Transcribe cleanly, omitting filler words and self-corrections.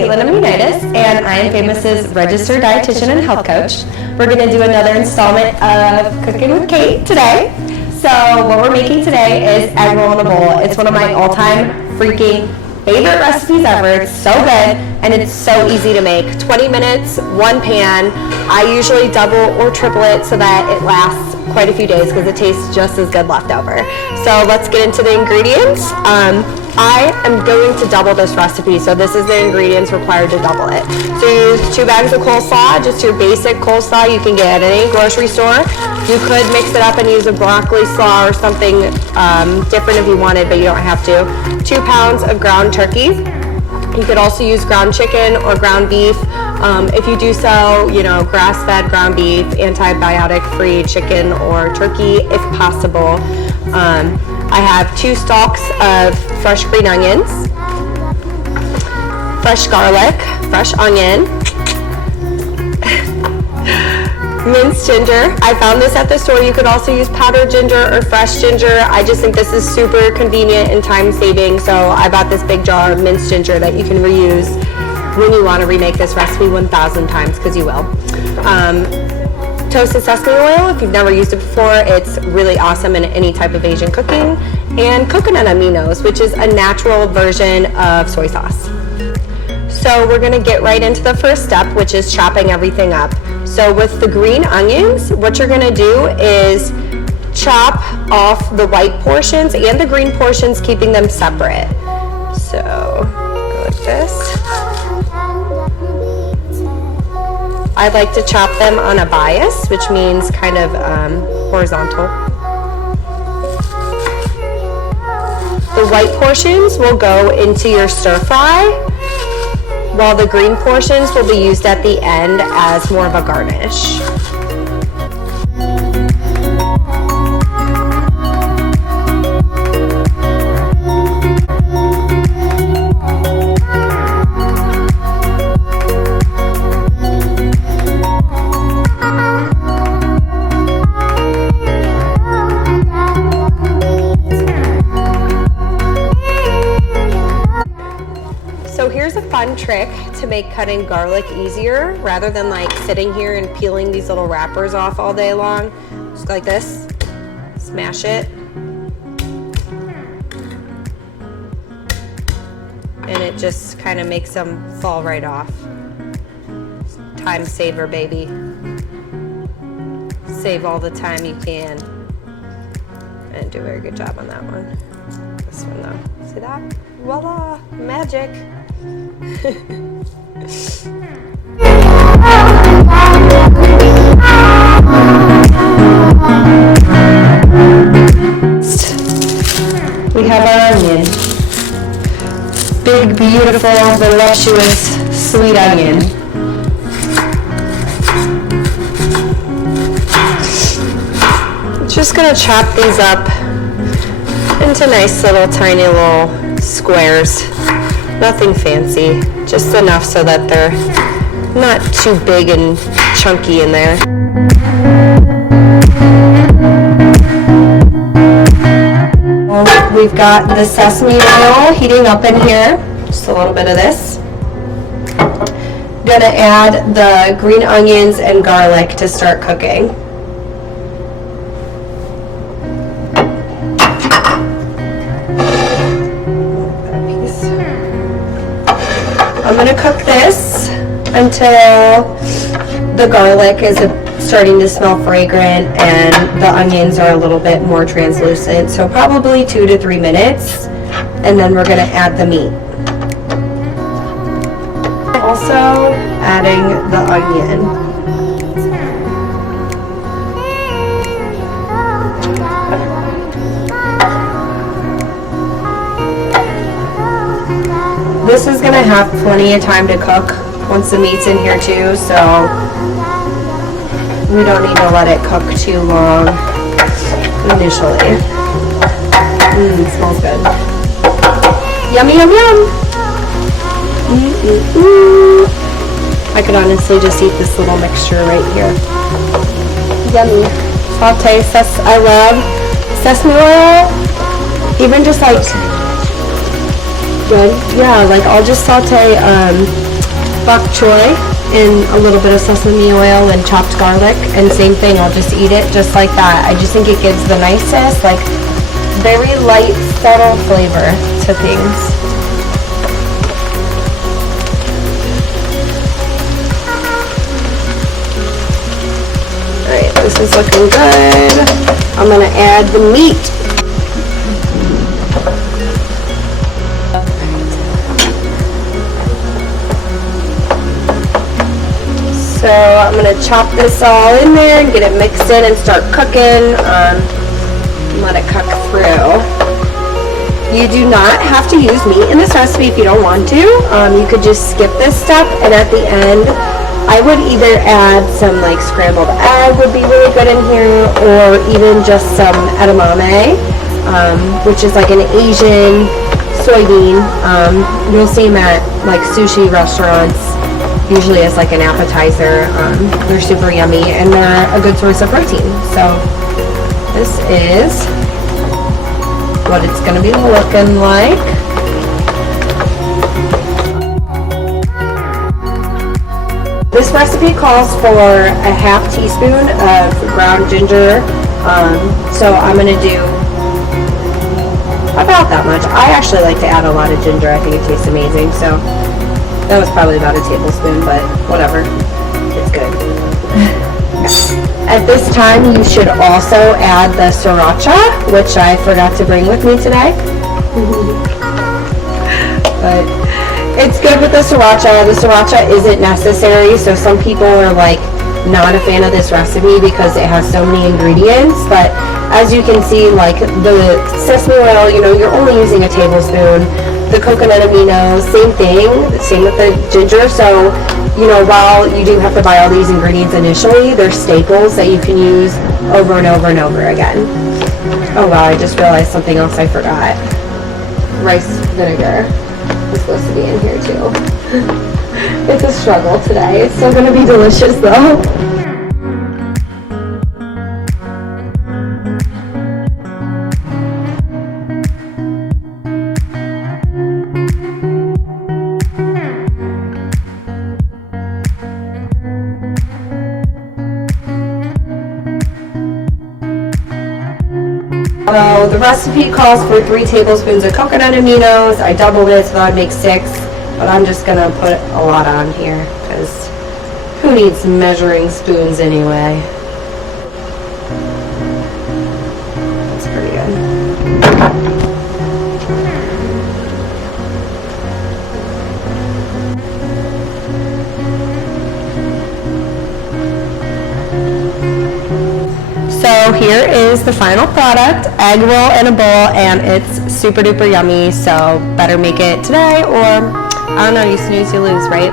Caitlin Aminos, and I am Famous's registered dietitian and health coach. We're going to do another installment of Cooking with Kait today. So what we're making today is egg roll in a bowl. It's one of my all-time freaking favorite recipes ever. It's so good, and it's so easy to make. 20 minutes, one pan. I usually double or triple it so that it lasts quite a few days because it tastes just as good left over. So let's get into the ingredients. I am going to double this recipe, so this is the ingredients required to double it. So you use 2 bags of coleslaw, just your basic coleslaw you can get at any grocery store. You could mix it up and use a broccoli slaw or something different if you wanted, but you don't have to. 2 pounds of ground turkey. You could also use ground chicken or ground beef. If you do so, you know, grass-fed ground beef, antibiotic-free chicken or turkey if possible. I have 2 stalks of fresh green onions, fresh garlic, fresh onion, minced ginger. I found this at the store. You could also use powdered ginger or fresh ginger. I just think this is super convenient and time saving, so I bought this big jar of minced ginger that you can reuse when you want to remake this recipe 1,000 times, because you will. Toasted sesame oil, if you've never used it before, it's really awesome in any type of Asian cooking. And coconut aminos, which is a natural version of soy sauce. So we're going to get right into the first step, which is chopping everything up. So with the green onions, what you're going to do is chop off the white portions and the green portions, keeping them separate. So go like this. I like to chop them on a bias, which means kind of horizontal. The white portions will go into your stir fry, while the green portions will be used at the end as more of a garnish. Fun trick to make cutting garlic easier, rather than like sitting here and peeling these little wrappers off all day long. Just like this, smash it, and it just kind of makes them fall right off. Time saver, baby. Save all the time you can. I didn't do a very good job on that one. This one though, see that? Voila, magic. We have our onion. Big, beautiful, voluptuous, sweet onion. Just gonna chop these up into nice little tiny little squares. Nothing fancy, just enough so that they're not too big and chunky in there. We've got the sesame oil heating up in here, just a little bit of this. Gonna add the green onions and garlic to start cooking. I'm going to cook this until the garlic is starting to smell fragrant and the onions are a little bit more translucent. So probably 2 to 3 minutes, and then we're going to add the meat. Also adding the onion. This is going to have plenty of time to cook once the meat's in here too, so we don't need to let it cook too long initially. It smells good. Yummy, yum, yum. I could honestly just eat this little mixture right here. Yummy. Sauté, I love sesame oil. Even just like, good. Yeah, like I'll just saute bok choy in a little bit of sesame oil and chopped garlic, and same thing, I'll just eat it just like that. I just think it gives the nicest, like, very light, subtle flavor to things. Alright, this is looking good. I'm going to add the meat. So I'm going to chop this all in there and get it mixed in and start cooking. Let it cook through. You do not have to use meat in this recipe if you don't want to. You could just skip this step, and at the end I would either add some like scrambled egg would be really good in here, or even just some edamame, which is like an Asian soybean. You'll see them at like sushi restaurants, usually as like an appetizer. They're super yummy and they're a good source of protein. So this is what it's going to be looking like. This recipe calls for a half teaspoon of ground ginger, so I'm going to do about that much. I actually like to add a lot of ginger. I think it tastes amazing, so that was probably about a tablespoon, but whatever, it's good. At this time, you should also add the Sriracha, which I forgot to bring with me today. But it's good with the Sriracha. The Sriracha isn't necessary, so some people are like not a fan of this recipe because it has so many ingredients. But as you can see, like the sesame oil, you know, you're only using a tablespoon. The coconut aminos, same thing, same with the ginger. So, you know, while you do have to buy all these ingredients initially, they're staples that you can use over and over and over again. Oh wow, I just realized something else I forgot. Rice vinegar is supposed to be in here too. It's a struggle today. It's still gonna be delicious though. So the recipe calls for 3 tablespoons of coconut aminos. I doubled it so that would make 6, but I'm just gonna put a lot on here because who needs measuring spoons anyway? That's pretty good. So here is the final product, egg roll in a bowl, and it's super duper yummy, so better make it today or, I don't know, you snooze, you lose, right?